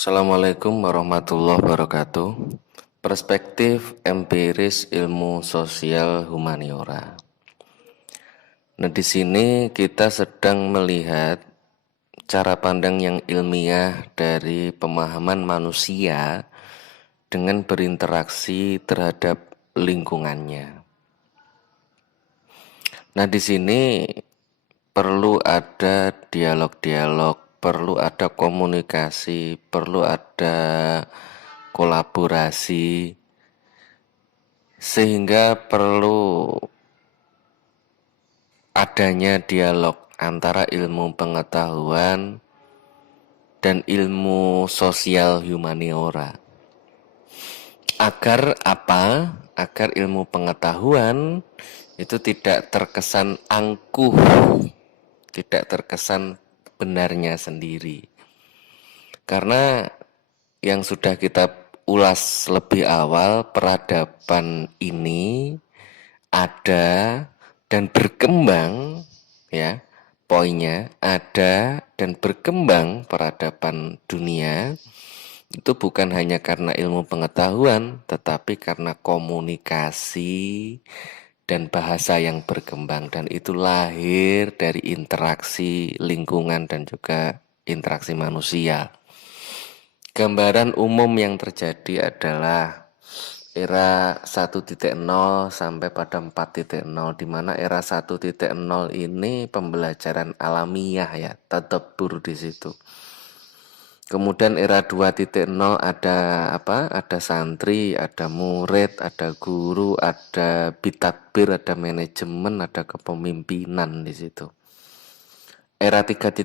Assalamualaikum warahmatullahi wabarakatuh. Perspektif empiris ilmu sosial humaniora. Nah, di sini kita sedang melihat cara pandang yang ilmiah dari pemahaman manusia dengan berinteraksi terhadap lingkungannya. Nah, di sini perlu ada dialog-dialog, perlu ada komunikasi, perlu ada kolaborasi, sehingga perlu adanya dialog antara ilmu pengetahuan dan ilmu sosial humaniora. Agar apa? Agar ilmu pengetahuan itu tidak terkesan angkuh, tidak terkesan benarnya sendiri. Karena yang sudah kita ulas lebih awal, peradaban ini ada dan berkembang, ya, poinnya ada dan berkembang peradaban dunia itu bukan hanya karena ilmu pengetahuan, tetapi karena komunikasi dan bahasa yang berkembang, dan itu lahir dari interaksi lingkungan dan juga interaksi manusia. Gambaran umum yang terjadi adalah era 1.0 sampai pada 4.0, di mana era 1.0 ini pembelajaran alamiah, ya, tadabbur di situ. Kemudian era 2.0 ada apa? Ada santri, ada murid, ada guru, ada bitadbir, ada manajemen, ada kepemimpinan di situ. Era 3.0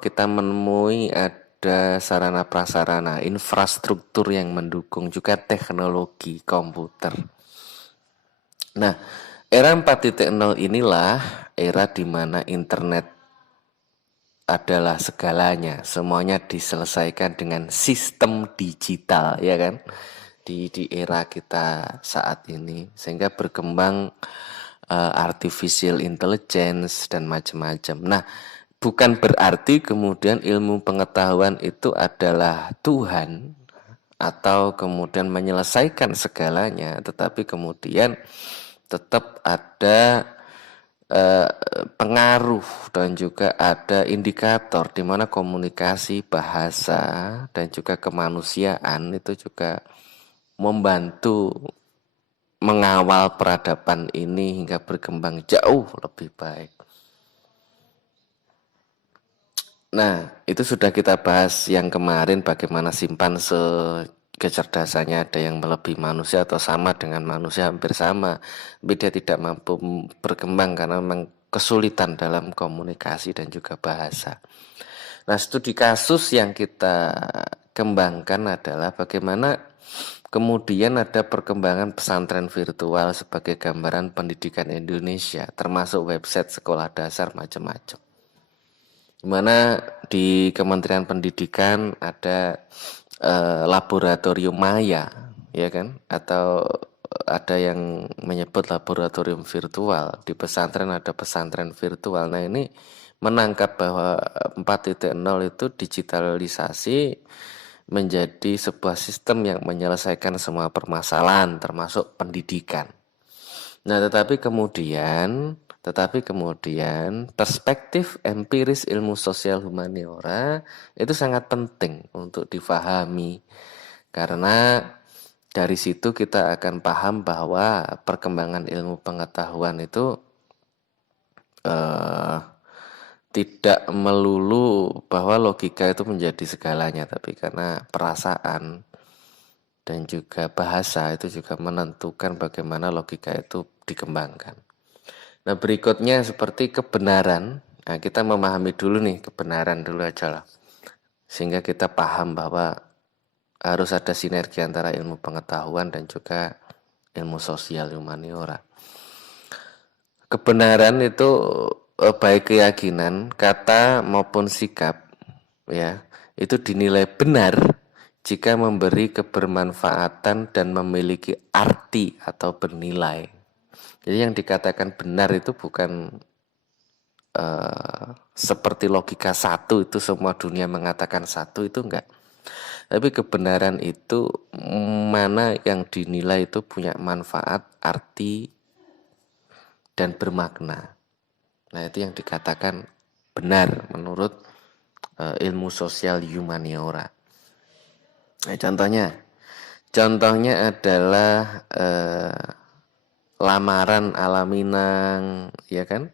kita menemui ada sarana prasarana, infrastruktur yang mendukung, juga teknologi komputer. Nah, era 4.0 inilah era di mana internet adalah segalanya, semuanya diselesaikan dengan sistem digital, ya kan? Di era kita saat ini, sehingga berkembang artificial intelligence dan macam-macam. Nah, bukan berarti kemudian ilmu pengetahuan itu adalah Tuhan atau kemudian menyelesaikan segalanya, tetapi kemudian tetap ada pengaruh dan juga ada indikator di mana komunikasi, bahasa, dan juga kemanusiaan itu juga membantu mengawal peradaban ini hingga berkembang jauh lebih baik. Nah, itu sudah kita bahas yang kemarin, bagaimana simpanse kecerdasannya ada yang melebihi manusia atau sama dengan manusia, hampir sama, tapi dia tidak mampu berkembang karena memang kesulitan dalam komunikasi dan juga bahasa. Nah, studi kasus yang kita kembangkan adalah bagaimana kemudian ada perkembangan pesantren virtual sebagai gambaran pendidikan Indonesia, termasuk website sekolah dasar macam-macam. Di mana di Kementerian Pendidikan ada laboratorium maya, ya kan? Atau ada yang menyebut laboratorium virtual. Di pesantren ada pesantren virtual. Nah, ini menangkap bahwa 4.0 itu digitalisasi menjadi sebuah sistem yang menyelesaikan semua permasalahan termasuk pendidikan. Nah, tetapi kemudian perspektif empiris ilmu sosial humaniora itu sangat penting untuk difahami, karena dari situ kita akan paham bahwa perkembangan ilmu pengetahuan itu tidak melulu bahwa logika itu menjadi segalanya, tapi karena perasaan dan juga bahasa itu juga menentukan bagaimana logika itu dikembangkan. Nah, berikutnya seperti kebenaran. Nah, kita memahami dulu nih kebenaran dulu aja lah, sehingga kita paham bahwa harus ada sinergi antara ilmu pengetahuan dan juga ilmu sosial humaniora. Kebenaran itu baik keyakinan, kata maupun sikap, ya, itu dinilai benar jika memberi kebermanfaatan dan memiliki arti atau bernilai. Jadi yang dikatakan benar itu bukan seperti logika satu, itu semua dunia mengatakan satu, itu enggak. Tapi kebenaran itu mana yang dinilai itu punya manfaat, arti, dan bermakna. Nah, itu yang dikatakan benar menurut ilmu sosial humaniora. Nah, contohnya adalah lamaran ala Minang, ya kan?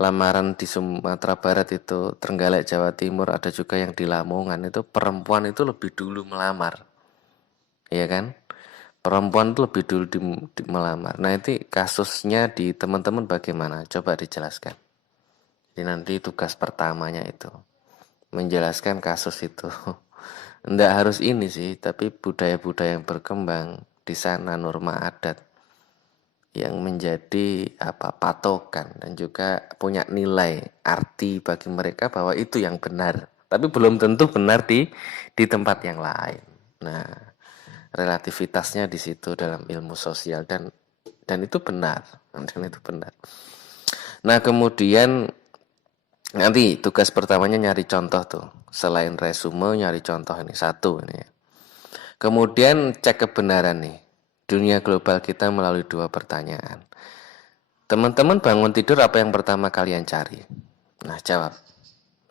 Lamaran di Sumatera Barat itu, Trenggalek Jawa Timur, ada juga yang di Lamongan itu perempuan itu lebih dulu melamar, ya kan? Perempuan itu lebih dulu melamar. Nah, itu kasusnya di teman-teman bagaimana? Coba dijelaskan. Jadi nanti tugas pertamanya itu menjelaskan kasus itu. Enggak harus ini sih, tapi budaya-budaya yang berkembang di sana, norma adat yang menjadi patokan dan juga punya nilai arti bagi mereka bahwa itu yang benar. Tapi belum tentu benar di tempat yang lain. Nah, relativitasnya di situ dalam ilmu sosial dan itu benar, dan itu benar. Nah, kemudian nanti tugas pertamanya nyari contoh tuh. Selain resume, nyari contoh ini satu ini ya. Kemudian cek kebenaran nih. Dunia global kita melalui dua pertanyaan. Teman-teman bangun tidur apa yang pertama kalian cari? Nah, jawab.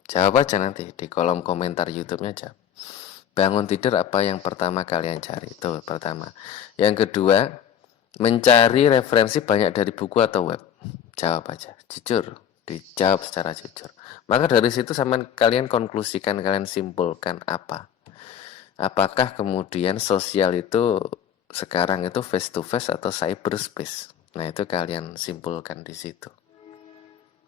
Jawab aja nanti di kolom komentar YouTube-nya jawab. Bangun tidur apa yang pertama kalian cari? Itu pertama. Yang kedua, mencari referensi banyak dari buku atau web. Jawab aja, jujur. Dijawab secara jujur. Maka dari situ kalian konklusikan, kalian simpulkan apa? Apakah kemudian sosial itu sekarang itu face to face atau cyberspace? Nah, itu kalian simpulkan di situ.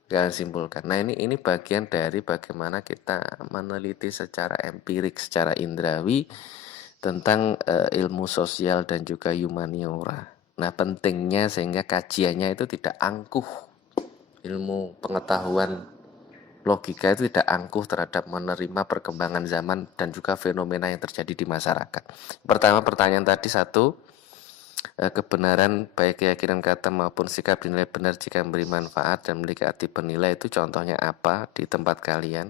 Kalian simpulkan. Nah, ini bagian dari bagaimana kita meneliti secara empirik, secara indrawi tentang ilmu sosial dan juga humaniora. Nah, pentingnya sehingga kajiannya itu tidak angkuh. Ilmu pengetahuan logika itu tidak angkuh terhadap menerima perkembangan zaman dan juga fenomena yang terjadi di masyarakat. Pertama, pertanyaan tadi satu, kebenaran baik keyakinan kata maupun sikap dinilai benar jika memberi manfaat dan memiliki arti bernilai, itu contohnya apa di tempat kalian?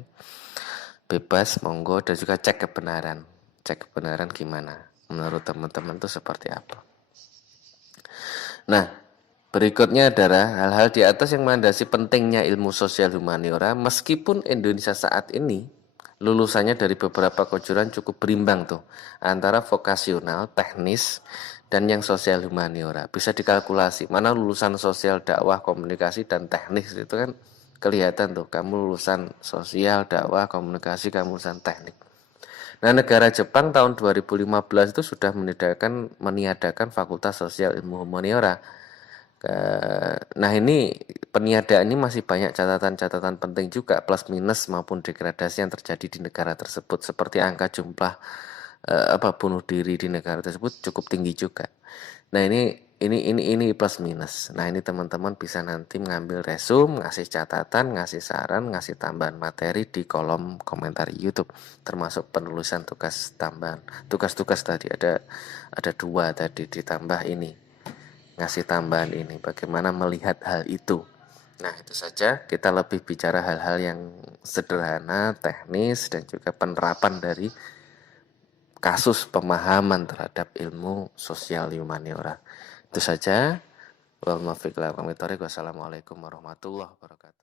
Bebas, monggo, dan juga cek kebenaran. Cek kebenaran gimana? Menurut teman-teman itu seperti apa? Nah, berikutnya adalah hal-hal di atas yang melandasi pentingnya ilmu sosial humaniora, meskipun Indonesia saat ini lulusannya dari beberapa kejuruan cukup berimbang tuh antara vokasional, teknis, dan yang sosial humaniora. Bisa dikalkulasi mana lulusan sosial, dakwah, komunikasi, dan teknik itu kan kelihatan tuh, kamu lulusan sosial, dakwah, komunikasi, kamu lulusan teknik. Nah, negara Jepang tahun 2015 itu sudah meniadakan Fakultas Sosial Ilmu Humaniora. Nah, ini peniadaan ini masih banyak catatan-catatan penting juga, plus minus maupun degradasi yang terjadi di negara tersebut, seperti angka jumlah bunuh diri di negara tersebut cukup tinggi juga. Nah, ini plus minus. Nah, ini teman-teman bisa nanti mengambil resume, ngasih catatan, ngasih saran, ngasih tambahan materi di kolom komentar YouTube, termasuk penulisan tugas tambahan. Tugas-tugas tadi ada dua tadi, ditambah ini, ngasih tambahan ini, bagaimana melihat hal itu. Nah, itu saja, kita lebih bicara hal-hal yang sederhana, teknis, dan juga penerapan dari kasus pemahaman terhadap ilmu sosial humaniora. Itu saja. Wassalamualaikum warahmatullahi wabarakatuh.